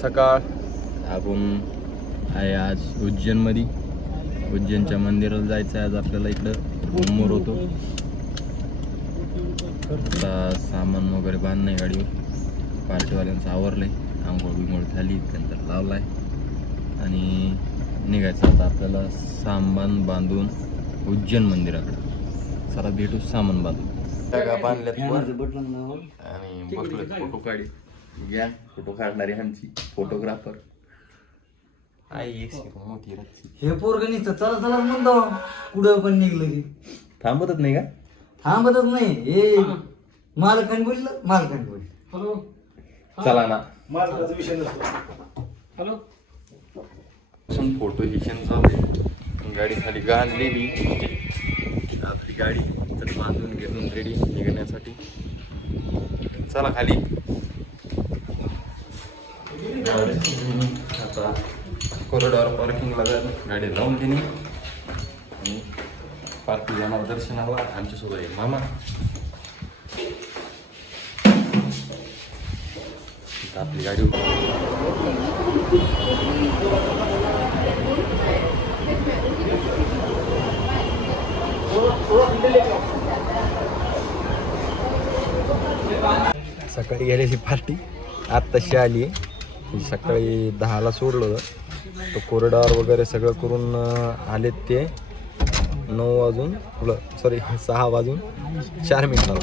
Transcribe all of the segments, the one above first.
सकाळ आपण आहे आज उज्जैनमध्ये. उज्जैनच्या मंदिराला जायचं आहे आज आपल्याला. इकडं मोर होतो. आता सामान वगैरे बांधणं आहे गाडीवर. पार्टीवाल्यांचं आवरलंय. आंघोळ बिंघोळ झाली, त्यानंतर लावलाय आणि निघायचं आता आपल्याला सामान बांधून उज्जैन मंदिराकडे. चला भेटू सामान बांधून. बांधल्यात आणि बसलोय फोटो काढी. घ्या फोटो काढणारी आमची फोटोग्राफर हे पोरग नुसतं चला चला म्हणतो. कुठं पण निघलं की थांबतच नाही का? थांबतच नाही. हे मालकाने बोललं, मालकाने बोललं. हॅलो, चला ना. मालकाचा विषय नसतो. हॅलो, फोटो सेशन चालू आहे. गाडी खाली गांधलेली. आपली गाडी तर बांधून घेऊन रेडी निघण्यासाठी. चला खाली. आता कॉरिडॉर पार्किंगला गाडी लावून दिली आणि पार्किंग जाणार दर्शनाला. आमच्यासोबत आहे मामा. आपली गाडी सकाळी गेलेली पार्टी आत्ताशी आली आहे. सकाळी 10ला सोडलं होतं. तो कॉरिडॉर वगैरे सगळं करून आलेत ते 9 वाजून 6 वाजून 4 मिनिटाला.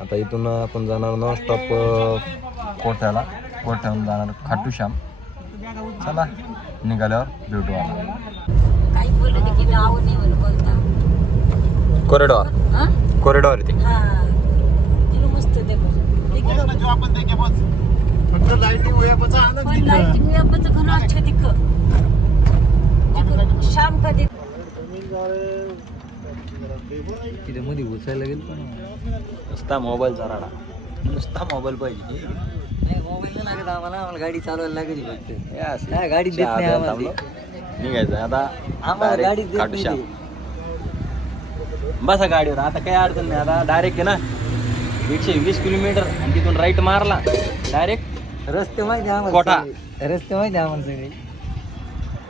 आता इथून आपण जाणार नॉनस्टॉप कोठ्याला. कोठ्याहून जाणार खाटू श्याम. चला निघाल्यावर भेटू. कॉरिडॉर कॉरिडॉर ते तिथे मध्ये उचायला गेल पण नुसता मोबाईलचा राडा. नुसता मोबाईल पाहिजे. नाही मोबाईल नाही लागत आम्हाला. आम्हाला गाडी चालवायला लागेल फक्त. गाडी देत नाही आम्हाला. निघायचं आता. आम्हाला गाडी देत खाटू श्याम. नाही. बसा गाडीवर. आता काही अडचण नाही. आता डायरेक्ट आहे ना 120 किलोमीटर आणि तिथून राईट मारला डायरेक्ट रस्ते माहिती आम्हाला. कोठा. सगळे. रस्ते माहिती आम्हाला सगळे.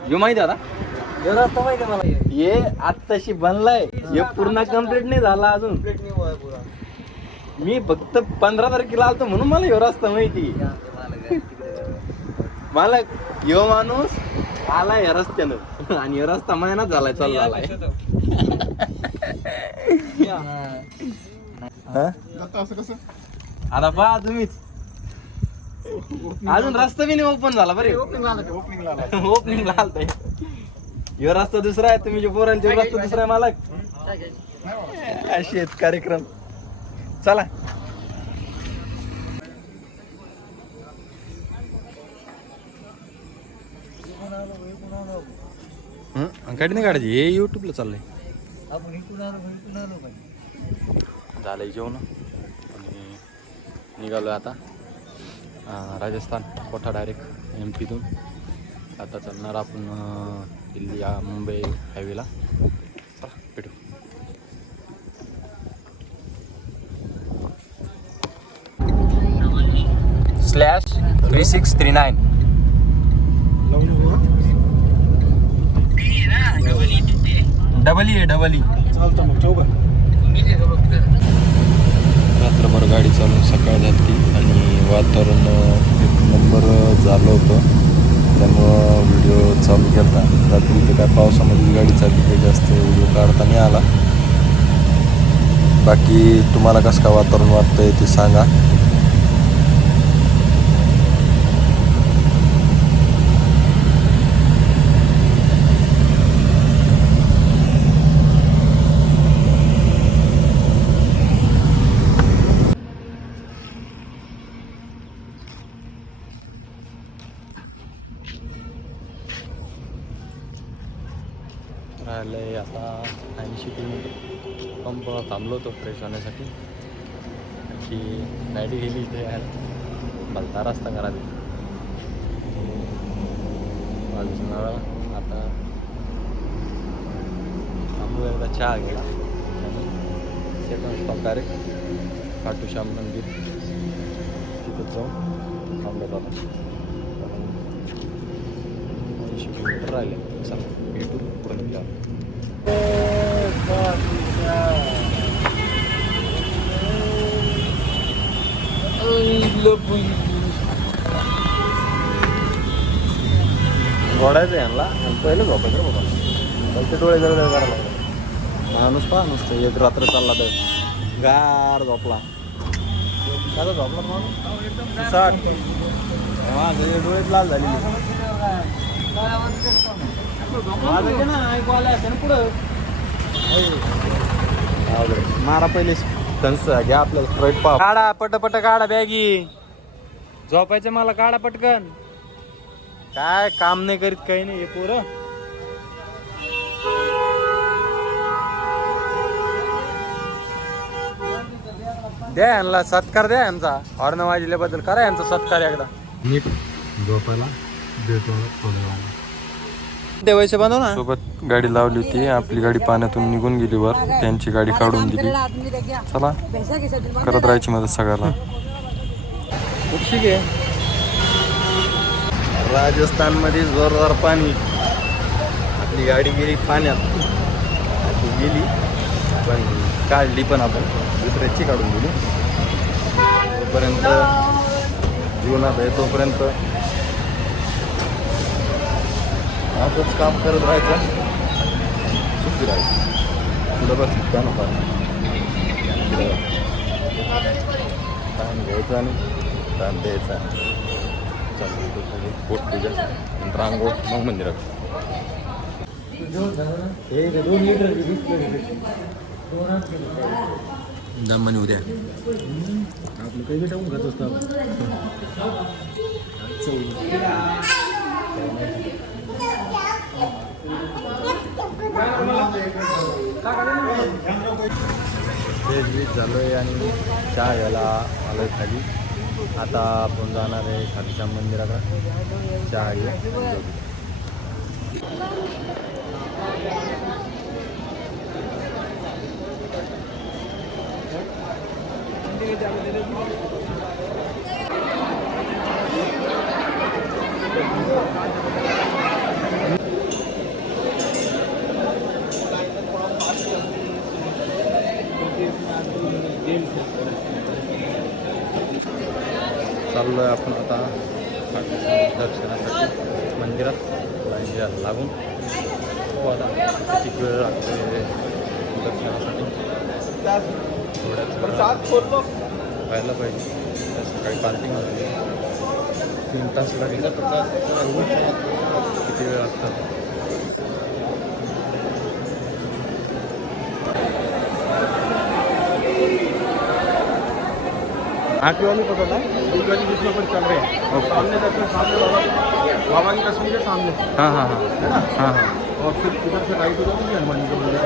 यो माहिती आता हे रस्ता माहिती मला. ये आत्ताशी बनलाय. हे पूर्ण कम्प्लीट नाही झाला अजून. मी फक्त 15 तारखेला आलतो म्हणून मला ह्यो रस्ता माहिती. मला यो माणूस आलाय या रस्त्यानं आणि ह्यो रस्ता महिनाच झालाय चालू झालाय. आता पहा तुम्हीच. अजून रस्ता बी नाही ओपन झाला. बरे ओपनिंगला आलताय. ह्यो रस्ता दुसरा आहे. तुम्ही जे पोरांचे रस्ता दुसरा आहे मालक. अशी आहेत कार्यक्रम. चला गाडी नाही काढायची. हे युट्यूबला चाललंय. आपण इकडून आलो पाहिजे. झालंय जेवण आणि निघालो आता राजस्थान कोठा डायरेक्ट MP तून. आता चालणार आपण दिल्ली मुंबई हायवेला. चला भेटू. /3639 डबल ई. रात्रभर गाडी चालून सकाळ झाली आणि वातावरण एक नंबर झालं होतं. त्यामुळं व्हिडिओ चालू केला. रात्री इथे काय पावसामध्ये गाडी चालली काही जास्त व्हिडिओ काढता नाही आला. बाकी तुम्हाला कसं काय वातावरण वाटतंय ते सांगा. राहिलंय आता 80 किलोमीटर. पंप थांबलो होतो फ्रेश होण्यासाठी. की गाडी गेली इथे यायला भलता रस्ता करा दे. आता थांबू एकदा चहा घ्या. Second stop direct Khatu Shyam मंदिर. तिथं जाऊन थांबलो आता. किलोमीटर राहिले. चला भेटू पुढे निघालो. घोडायचं यांना आणि पहिलं झोपायचं बाबा. त्याचे डोळे जर करायला लागले. माणूस पहा नुसतं एक रात्र चालला तर गार झोपला. काय झोपला माणूस 60. माझे डोळेच लाल झालेले. माझं ना ऐकू आलं असेल ना पुढं. मारा पहिले त्यांच घ्या आपलं स्प्राईट पाव. काढा पटपट काढा बॅगी. झोपायचं मला काढा पटकन. काय काम नाही करीत काही नाही हे पोरं. द्या यांना सत्कार द्या यांचा. हॉर्न वाजल्याबद्दल करा यांचा सत्कार एकदा. नीट झोपायला देतो थोड्या वेळाला. देवायचे बनव ना. सोबत गाडी लावली होती. आपली गाडी पाण्यातून निघून गेली वर. त्यांची गाडी काढून दिली. चला करत राहायची मदत सगळ्याला. खूप शिक आहे. राजस्थान मध्ये जोरदार पाणी. आपली गाडी गेली पाण्यात. ती गेली पण काढली पण आपण दुसऱ्याची काढून दिली. तोपर्यंत जीवनात आहे तोपर्यंत असंच काम करत राहायचं. सुखी राहायचं. पुढं बस का नको ताण घ्यायचा आणि ताण द्यायचा. पोट पूजा रांगोळ मग मंदिरात. दमन उद्या आपलं काही टाकून खात असतो. झालोय आणि चहा घ्यायला आलोय खाली. आता आपण जाणार आहे खाटूश्याम मंदिराला. चहा घे. चाललो आहे आपण आता दर्शनासाठी मंदिरात. लाईन लागून हो आता किती वेळ लागते दर्शनासाठी. व्हायला पाहिजे. सकाळी पार्किंग होती 3 तास लागले. किती वेळ लागतात. आठ वाली पता था जिसमें पर चल रहे हैं. सामने दर्शन सामने बाबा की तस्वीर है सामने. हाँ हाँ हाँ है ना. हाँ हाँ. और फिर इधर से राइट उधर भी हनुमान जी का मंदिर.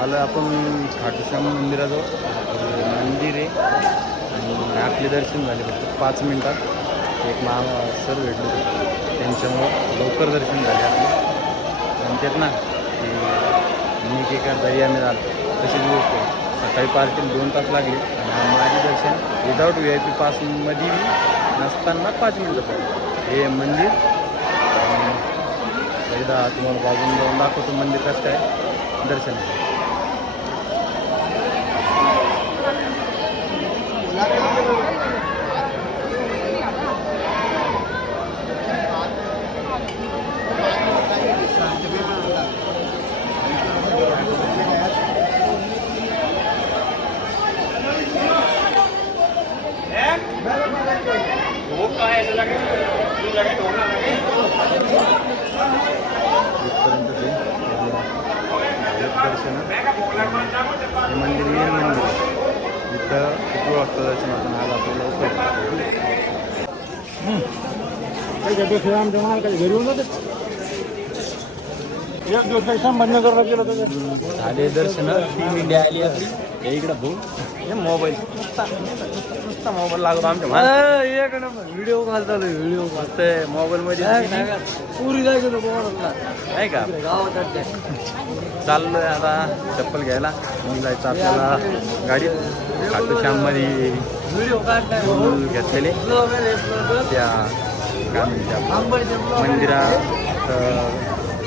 आलं आपण खाटूश्याम मंदिराजवळ. मंदिर आहे आणि आपले दर्शन झाले फक्त 5 मिनिटात. एक मामा सर भेटले होते त्यांच्यामुळं लवकर दर्शन झाले आपले. आणि त्यात ना की मी एका दर्या में झालं तशीच गोष्ट आहे. सकाळी पार्टीला 2 तास लागले. माझे दर्शन विदाऊट VIP पासमध्ये नसताना 5 मिनिटं पडले. हे मंदिर एकदा तुम्हाला बाजून जाऊन दाखवतो मंदिर कसं काय दर्शन. इथपर्यंत ते दर्शन हे मंदिर मेन मंदिर. इथं किती वाजता दर्शन आपण आला तो लवकर. काही घरी येऊन जाते. एक दिवस काही संभाजीनगरला गेलो तर झाले दर्शन टीम इंडिया आली आपली हे इकडं भाऊ हे मोबाईल नुसता मोबाईल लागतो आमच्या व्हिडिओ कॉल चालू आहे व्हिडिओ कॉल मोबाईल मध्ये पुरी गेलो कोणाला नाही का गावात चाललोय आता चप्पल घ्यायला मग जायचं आपल्याला गाडीत खाटू श्याममध्ये व्हिडिओ काढलाय घेतलेले त्या काय म्हणते मंदिरात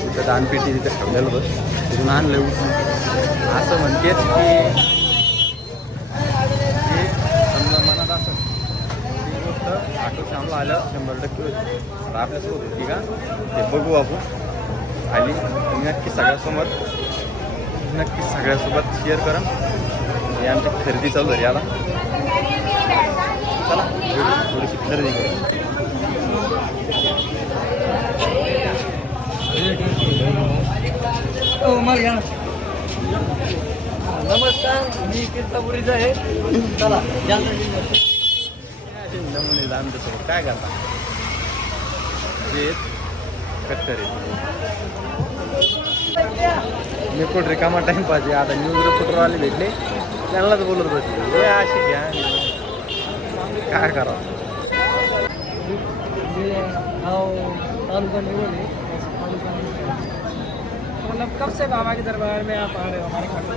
तिथं दानपेटी तिथं ठेवलेलं होतं तिथून आणलं उठून असं म्हणतेत की समजा मनात असं ती गोष्ट खाटू श्यामला आलं 100% होती तर आपल्यासोबत होती का ते बघू आपण आली नक्की सगळ्यासोबत शेअर करा हे आमची खरेदी चालू झाली आता चला थोडीशी खरेदी करू नमस्कार मी कीर्तापुरीचा आहे चला नमुने आमच्यासोबत काय करता जे कट्टरे मी कुठं रिकामा टाइम पाहिजे आता न्यूज रिपोर्टरवाले भेटले त्यांनाच बोलत बसले हे अशी घ्या काय करावं मतलब कब से बाबा के दरबार में आप आ रहे हो हमारे खाटू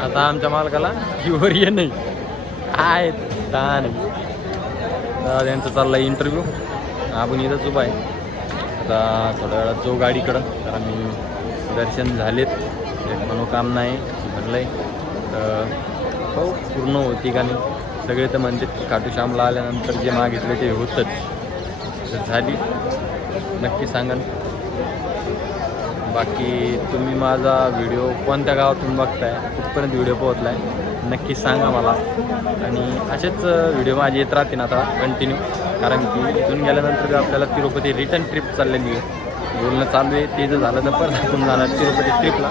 आता आमच्या मालकाला किवर ये नाही आहेत ताण त्यांचा चालला इंटरव्ह्यू आपण इथंच उभा आहे आता थोड्या वेळात जाऊ गाडीकडं कारण दर्शन झालेत एक मनोकामना आहे म्हणलं आहे तर हो पूर्ण होती का नाही सगळे तर म्हणतात की खाटू श्यामला आल्यानंतर जे मागितले ते होतंच तर झाली नक्की सांगा बाकी तुम्ही माझा व्हिडिओ कोणत्या गावातून बघताय कुठपर्यंत व्हिडिओ पोहोचला आहे नक्की सांगा मला आणि असेच व्हिडिओ माझे येत राहतील आता कंटिन्यू कारण की इथून गेल्यानंतर आपल्याला तिरुपती रिटर्न ट्रिप चाललेली आहे बोलणं चालू आहे ते जर झालं तर परत आपण जाणार तिरुपती ट्रिपला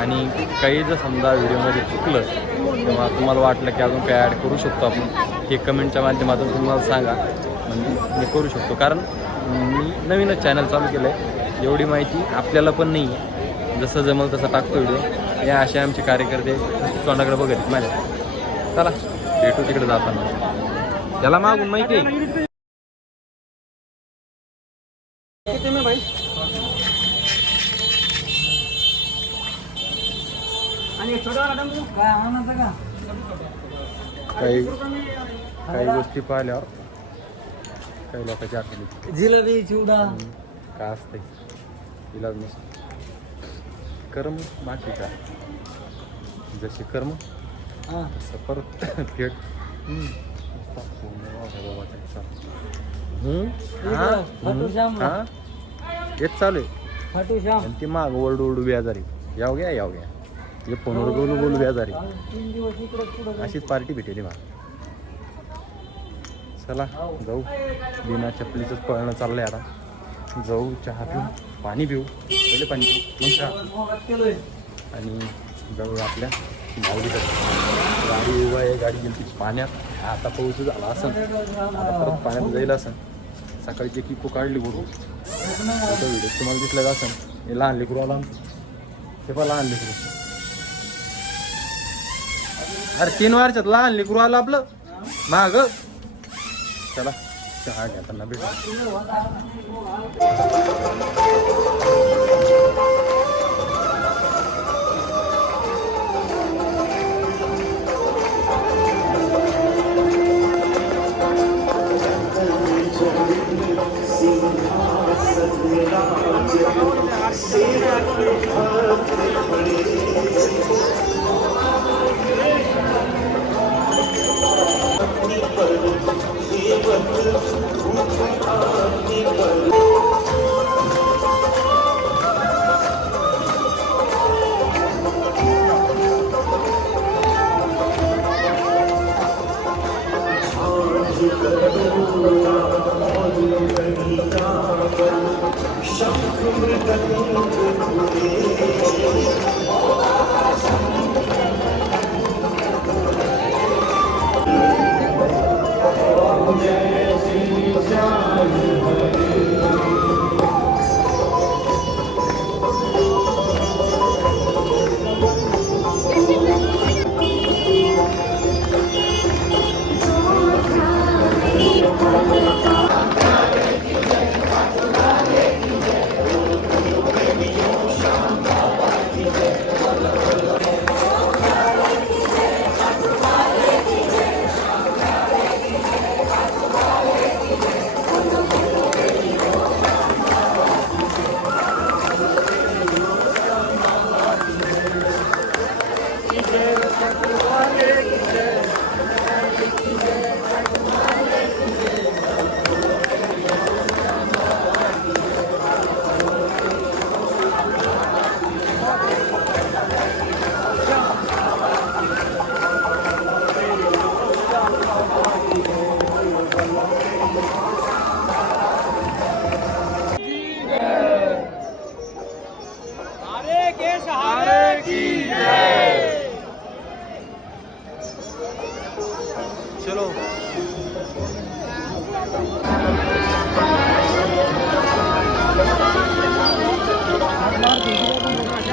आणि काही जर समजा व्हिडिओमध्ये चुकलं तेव्हा तुम्हाला वाटलं की अजून काही ॲड करू शकतो आपण ते कमेंटच्या माध्यमातून तुम्हाला सांगा म्हणजे मी करू शकतो कारण मी नवीनच चॅनल चालू केलं आहे एवढी माहिती आपल्याला पण नाही आहे जसं जमल तसं टाकतो व्हिडिओ या असे आमचे कार्यकर्ते तोंडाकडे बघत माझ्या चला भेटू तिकडे जाताना त्याला मागून माहिती आहे काही गोष्टी पाहिल्यावर काही लोकांची आठवणी जिलेबी चिवडा काय असते इलाज नसतो कर्म बाकी काय जसे कर्म तसं परत थेट हेच चालू आहे खाटू श्याम आणि ती माग ओरडू ओरडू व्याजारी याव घ्या हे फोनवर बोलू बोलू व्याजारी 3 दिवस इकडे पुढे अशीच पार्टी भेटेली मला चला जाऊ बिना चपलीचंच पळणं चाललंय आता जाऊ चहा पिऊ पाणी पिऊ पहिले पाणी पिऊ मग चहा आणि जाऊ आपल्या गाडीकडे गाडी उभा आहे गाडी गेली पाण्यात आता पाऊस झाला असं आता परत पाण्यात जाईल असं सकाळची किको काढली बरोबर आता व्हिडिओ तुम्हाला दिसलं असं हे लहान लेकरू आला ते पण लहान लेकरू अरे 3 वर्षात लहान लेकरू आलं आपलं माग चला चहा घेताना भेटू जय श्री श्याम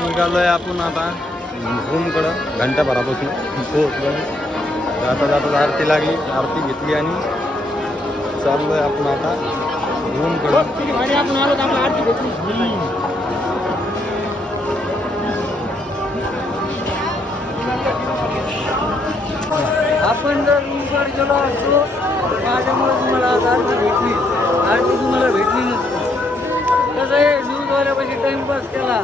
निघालोय आपण आता रूमकडं घंटाभरापासून पोहोचलो. जाता जाता आरती लागली, आरती घेतली आणि चाललोय आपण आता रूमकडं. आपण जर रूमवर गेलो असतो माझ्यामुळे तुम्हाला आज आरती भेटली, आरती तुम्हाला भेटली नसती. कसं आहे, न्यूजवाल्यापाशी टाइमपास केला,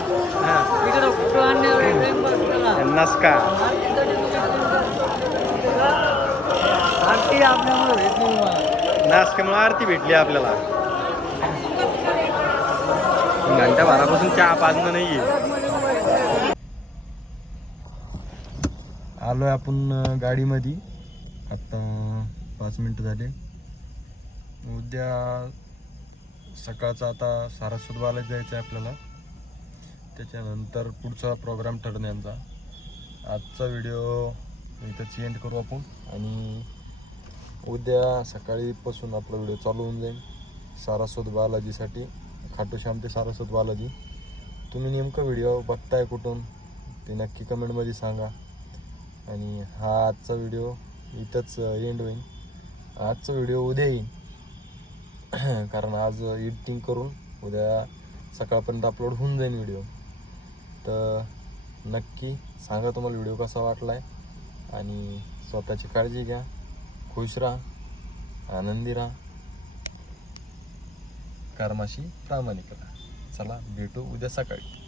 इकडं फोटो आणण्यावर टाइमपास केला, नमस्कार. आरतीसाठी तुम्ही time केला. आरती आपल्यामुळे भेटली तुम्हाला. नाश्त्यामुळे आरती भेटली आपल्याला. घंटाभरापासून चहा पाजणं नाहीये. आलोय आपण गाडीमध्ये आत्ता 5 मिनटं झाले. उद्या सकाळचं आता सारस्वत बालाजी जायचं आहे आपल्याला. त्याच्यानंतर पुढचा प्रोग्राम ठरण्याचा. आजचा व्हिडिओ इथंच एंड करू आपण आणि उद्या सकाळीपासून आपला व्हिडिओ चालू होऊन जाईल सारस्वत बालाजीसाठी. खाटू श्याम ते सारस्वत बालाजी. तुम्ही नेमकं व्हिडिओ बघताय कुठून ते नक्की कमेंटमध्ये सांगा. आणि हा आजचा व्हिडिओ इथंच एंड होईल. आजचा व्हिडिओ उद्या येईल कारण आज एडिटिंग करून उद्या सकाळपर्यंत अपलोड होऊन जाईल व्हिडिओ. तर नक्की सांगा तुम्हाला व्हिडिओ कसा वाटला आहे. आणि स्वतःची काळजी घ्या, खुश राहा, आनंदी राहा, कर्माशी प्रामाणिक राहा. चला भेटू उद्या सकाळी.